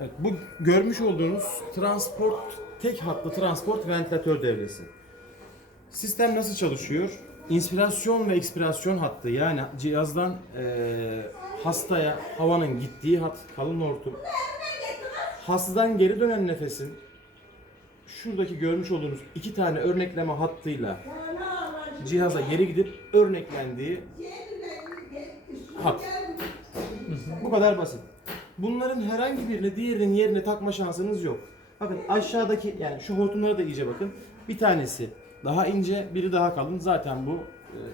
Evet, bu görmüş olduğunuz tek hatlı transport ventilatör devresi. Sistem nasıl çalışıyor? İnspirasyon ve ekspirasyon hattı, yani cihazdan hastaya havanın gittiği hat, kalın hortum. Hastadan geri dönen nefesin şuradaki görmüş olduğunuz iki tane örnekleme hattıyla cihaza geri gidip örneklendiği hat. Bu kadar basit. Bunların herhangi birini diğerinin yerine takma şansınız yok. Bakın aşağıdaki, yani şu hortumlara da iyice bakın. Bir tanesi daha ince, biri daha kalın. Zaten bu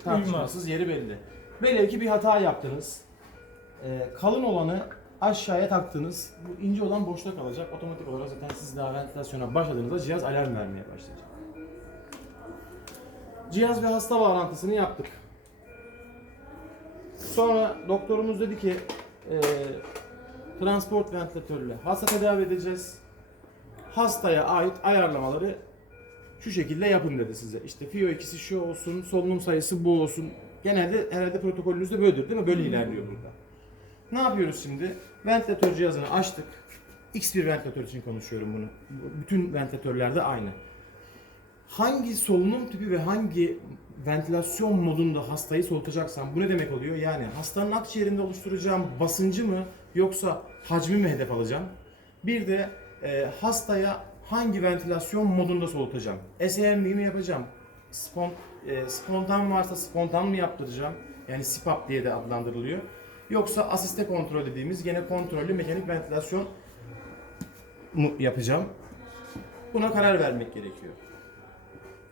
tartışmasız yeri belli. Velev ki bir hata yaptınız. Kalın olanı aşağıya taktınız. Bu ince olan boşta kalacak. Otomatik olarak zaten siz daha ventilasyona başladığınızda cihaz alarm vermeye başlayacak. Cihaz ve hasta bağlantısını yaptık. Sonra doktorumuz dedi ki transport ventilatörle hasta tedavi edeceğiz. Hastaya ait ayarlamaları şu şekilde yapın dedi size. İşte FiO2'si şu olsun, solunum sayısı bu olsun. Genelde herhalde protokolünüzde böyledir değil mi? Böyle ilerliyor burada. Ne yapıyoruz şimdi? Ventilatör cihazını açtık. X1 ventilatör için konuşuyorum bunu. Bütün ventilatörlerde aynı. Hangi solunum tipi ve hangi ventilasyon modunda hastayı solutacaksam, bu ne demek oluyor? Yani hastanın akciğerinde oluşturacağım basıncı mı yoksa hacmi mi hedef alacağım? Bir de hastaya hangi ventilasyon modunda solutacağım? SEMV mi yapacağım? Spontan varsa spontan mı yaptıracağım? Yani CPAP diye de adlandırılıyor. Yoksa asiste kontrol dediğimiz gene kontrollü mekanik ventilasyon mu yapacağım? Buna karar vermek gerekiyor.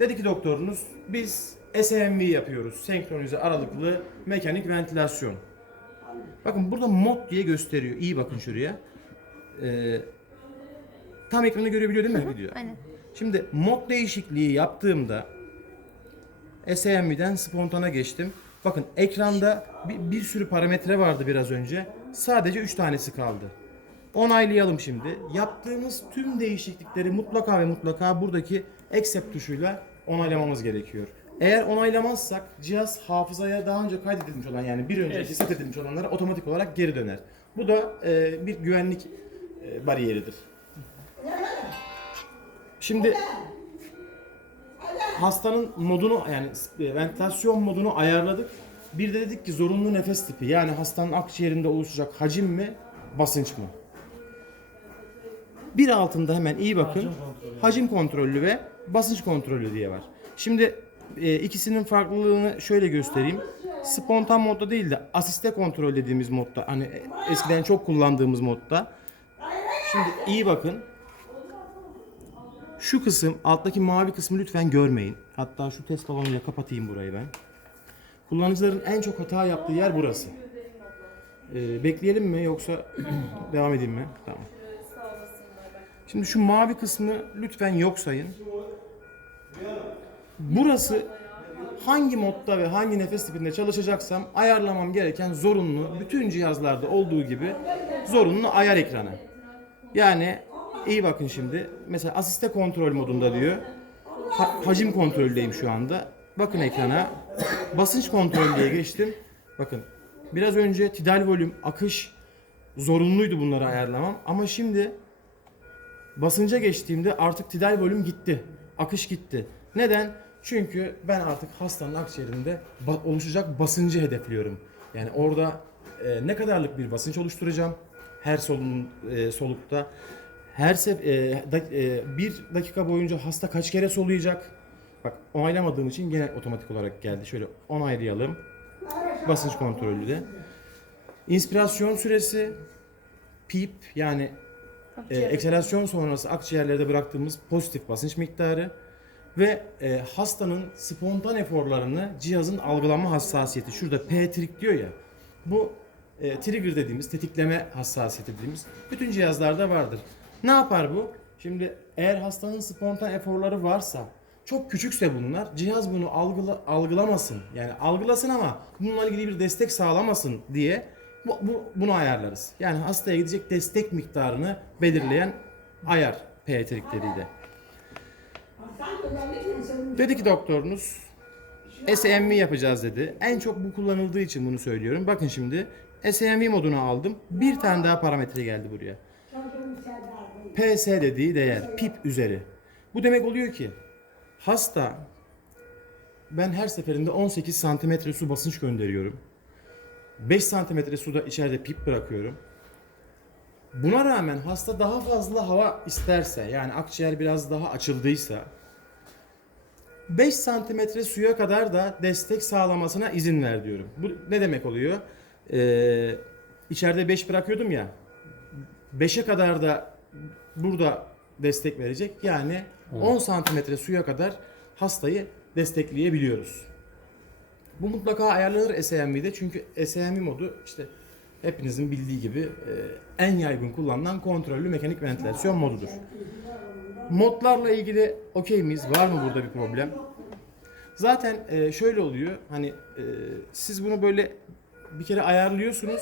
Dedi ki doktorunuz, biz SEMV yapıyoruz. Senkronize aralıklı mekanik ventilasyon. Bakın burada mod diye gösteriyor. İyi bakın şuraya. Tam ekranı görebiliyor değil mi video? Aynen. Şimdi mod değişikliği yaptığımda SEMV'den spontana geçtim. Bakın ekranda bir sürü parametre vardı biraz önce. Sadece 3 tanesi kaldı. Onaylayalım şimdi. Yaptığımız tüm değişiklikleri mutlaka ve mutlaka buradaki accept tuşuyla onaylamamız gerekiyor. Eğer onaylamazsak cihaz hafızaya daha önce kaydedilmiş olan, yani bir önceki set edilmiş olanlara otomatik olarak geri döner. Bu da bir güvenlik bariyeridir. Şimdi hastanın modunu, yani ventilasyon modunu ayarladık. Bir de dedik ki zorunlu nefes tipi, yani hastanın akciğerinde oluşacak hacim mi, basınç mı? Bir altında hemen iyi bakın. Hacim kontrollü ve basınç kontrollü diye var. Şimdi ikisinin farklılığını şöyle göstereyim. Spontan modda değil de asiste kontrol dediğimiz modda, hani eskiden çok kullandığımız modda. Şimdi iyi bakın. Şu kısım, alttaki mavi kısmı lütfen görmeyin. Hatta şu test balonuyla kapatayım burayı ben. Kullanıcıların en çok hata yaptığı yer burası. Bekleyelim mi yoksa devam edeyim mi? Tamam. Şimdi şu mavi kısmı lütfen yok sayın. Burası hangi modda ve hangi nefes tipinde çalışacaksam ayarlamam gereken zorunlu, bütün cihazlarda olduğu gibi zorunlu ayar ekranı. Yani iyi bakın şimdi. Mesela asiste kontrol modunda diyor. Hacim kontroldeyim şu anda. Bakın ekrana. Basınç kontrolü diye geçtim. Bakın. Biraz önce tidal volüm, akış zorunluydu bunları ayarlamam. Ama şimdi basınca geçtiğimde artık tidal volüm gitti. Akış gitti. Neden? Çünkü ben artık hastanın akciğerinde oluşacak basıncı hedefliyorum. Yani orada ne kadarlık bir basınç oluşturacağım her solukta. Bir dakika boyunca hasta kaç kere soluyacak? Bak, onaylamadığım için gene otomatik olarak geldi. Şöyle onaylayalım. Basınç kontrolü de. İnspirasyon süresi, PEEP, yani ekselasyon sonrası akciğerlerde bıraktığımız pozitif basınç miktarı ve hastanın spontan eforlarını cihazın algılama hassasiyeti. Şurada P-trig diyor ya. Bu trigger dediğimiz, tetikleme hassasiyeti dediğimiz bütün cihazlarda vardır. Ne yapar bu? Şimdi eğer hastanın spontan eforları varsa, çok küçükse bunlar, cihaz bunu algılamasın. Yani algılasın ama bununla ilgili bir destek sağlamasın diye bunu ayarlarız. Yani hastaya gidecek destek miktarını belirleyen ayar P-trig dediği. Dedi ki doktorunuz SEMV yapacağız dedi. En çok bu kullanıldığı için bunu söylüyorum. Bakın şimdi SAMV moduna aldım. Bir tane daha parametre geldi buraya. PS dediği değer. Pip üzeri. Bu demek oluyor ki hasta, ben her seferinde 18 santimetre su basınç gönderiyorum. 5 santimetre suda içeride pip bırakıyorum. Buna rağmen hasta daha fazla hava isterse, yani akciğer biraz daha açıldıysa 5 santimetre suya kadar da destek sağlamasına izin ver diyorum. Bu ne demek oluyor? İçeride 5 bırakıyordum ya, 5'e kadar da burada destek verecek. Yani 10 santimetre suya kadar hastayı destekleyebiliyoruz. Bu mutlaka ayarlanır SAMV'de, çünkü SAMV modu işte hepinizin bildiği gibi en yaygın kullanılan kontrollü mekanik ventilasyon modudur. Modlarla ilgili okey miyiz? Var mı burada bir problem? Zaten şöyle oluyor. Hani siz bunu böyle bir kere ayarlıyorsunuz.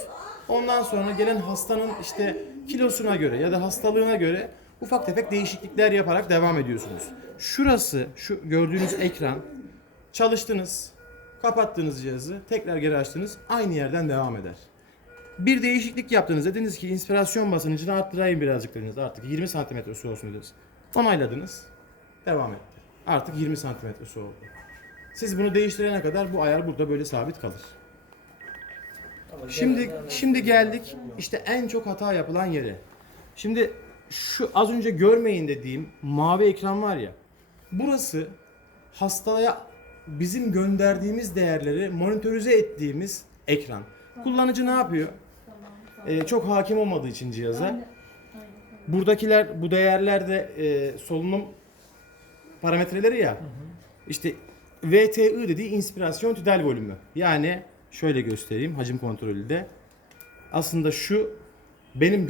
Ondan sonra gelen hastanın işte kilosuna göre ya da hastalığına göre ufak tefek değişiklikler yaparak devam ediyorsunuz. Şurası, şu gördüğünüz ekran, çalıştınız, kapattığınız cihazı, tekrar geri açtınız, aynı yerden devam eder. Bir değişiklik yaptınız, dediniz ki inspirasyon basıncını arttırayım birazcık dediniz, artık 20 santimetre su olsun dediniz. Onayladınız, devam etti. Artık 20 santimetre su oldu. Siz bunu değiştirene kadar bu ayar burada böyle sabit kalır. Şimdi geldik işte en çok hata yapılan yere. Şimdi şu az önce görmeyin dediğim mavi ekran var ya. Burası hastaya bizim gönderdiğimiz değerleri monitörize ettiğimiz ekran. Kullanıcı ne yapıyor? Çok hakim olmadığı için cihaza. Buradakiler, bu değerler de solunum parametreleri ya. İşte VTI dediği inspirasyon tüdel volümü. Yani şöyle göstereyim hacim kontrolü de. Aslında şu benim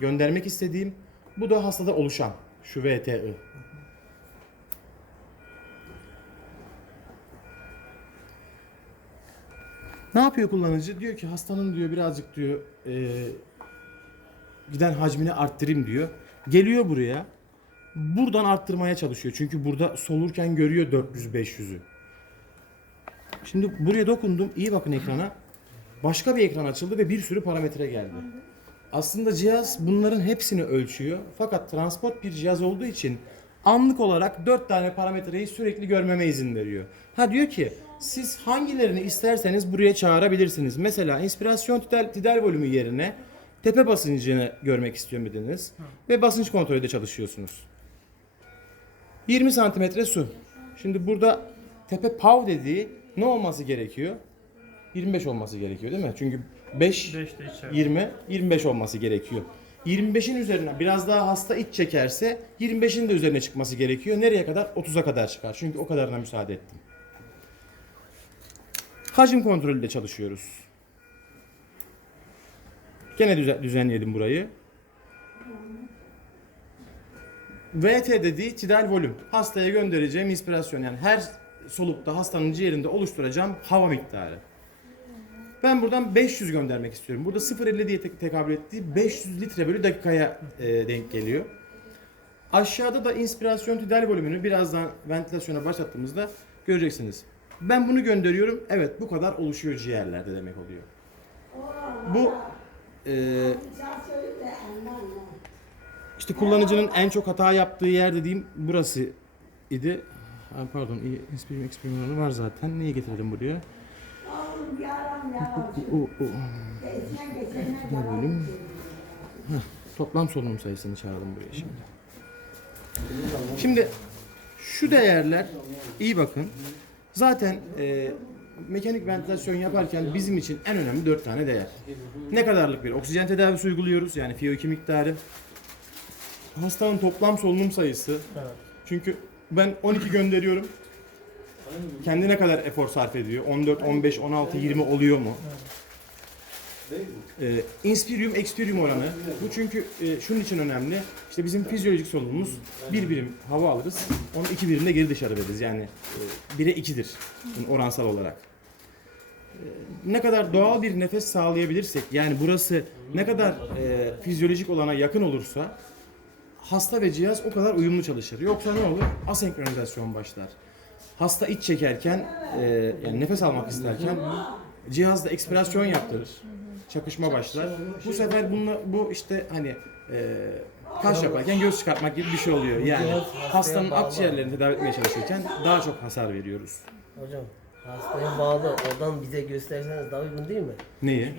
göndermek istediğim, bu da hastada oluşan şu VTI. Ne yapıyor kullanıcı? Diyor ki hastanın diyor birazcık diyor giden hacmini arttırayım diyor. Geliyor buraya. Buradan arttırmaya çalışıyor. Çünkü burada solurken görüyor 400-500'ü. Şimdi buraya dokundum. İyi bakın ekrana. Başka bir ekran açıldı ve bir sürü parametre geldi. Aslında cihaz bunların hepsini ölçüyor. Fakat transport bir cihaz olduğu için anlık olarak 4 tane parametreyi sürekli görmeme izin veriyor. Ha diyor ki siz hangilerini isterseniz buraya çağırabilirsiniz. Mesela inspirasyon tidal volümü yerine tepe basıncını görmek istiyorum dediniz. Ve basınç kontrolü çalışıyorsunuz. 20 santimetre su. Şimdi burada tepe PAV dediği ne olması gerekiyor? 25 olması gerekiyor değil mi? Çünkü 5, 20, 25 olması gerekiyor. 25'in üzerine biraz daha hasta iç çekerse 25'in de üzerine çıkması gerekiyor. Nereye kadar? 30'a kadar çıkar. Çünkü o kadarına müsaade ettim. Hacim kontrolü çalışıyoruz. Gene düzenleyelim burayı. VT dediği tidal volüm. Hastaya göndereceğim inspirasyon, yani her solukta hastanın ciğerinde oluşturacağım hava miktarı. Ben buradan 500 göndermek istiyorum. Burada 0.50 diye tekabül ettiği 500 litre bölü dakikaya denk geliyor. Aşağıda da inspirasyon tidal volümünü birazdan ventilasyona başlattığımızda göreceksiniz. Ben bunu gönderiyorum. Evet, bu kadar oluşuyor ciğerlerde demek oluyor. Bu işte kullanıcının en çok hata yaptığı yer dediğim burası idi. Pardon, inspirasyon var zaten. Niye getirdim buraya? Bölüm. Toplam solunum sayısını çağırdım buraya şimdi. Şimdi şu değerler, iyi bakın. Zaten mekanik ventilasyon yaparken bizim için en önemli 4 tane değer. Ne kadarlık bir oksijen tedavisi uyguluyoruz, yani FiO2 miktarı. Hastanın toplam solunum sayısı. Evet. Çünkü ben 12 gönderiyorum. Kendi ne kadar efor sarf ediyor? 14, 15, 16, 20 oluyor mu? Inspirium, expirium oranı. Bu çünkü şunun için önemli. İşte bizim fizyolojik solunumumuz bir birim hava alırız. Onu 2 birimle geri dışarı veririz. Yani 1'e 2'dir oransal olarak. Ne kadar doğal bir nefes sağlayabilirsek, yani burası ne kadar fizyolojik olana yakın olursa hasta ve cihaz o kadar uyumlu çalışır. Yoksa ne olur? Asenkronizasyon başlar. Hasta iç çekerken, yani nefes almak isterken cihazda ekspirasyon yaptırır. çakışma başlar. Bu sefer bu işte hani kaş yaparken göz çıkartmak gibi bir şey oluyor. Yani hastanın akciğerlerini tedavi etmeye çalışırken daha çok hasar veriyoruz. Hocam hastaya bağlı. Oradan bize gösterseniz daha uygun değil mi? Neyi?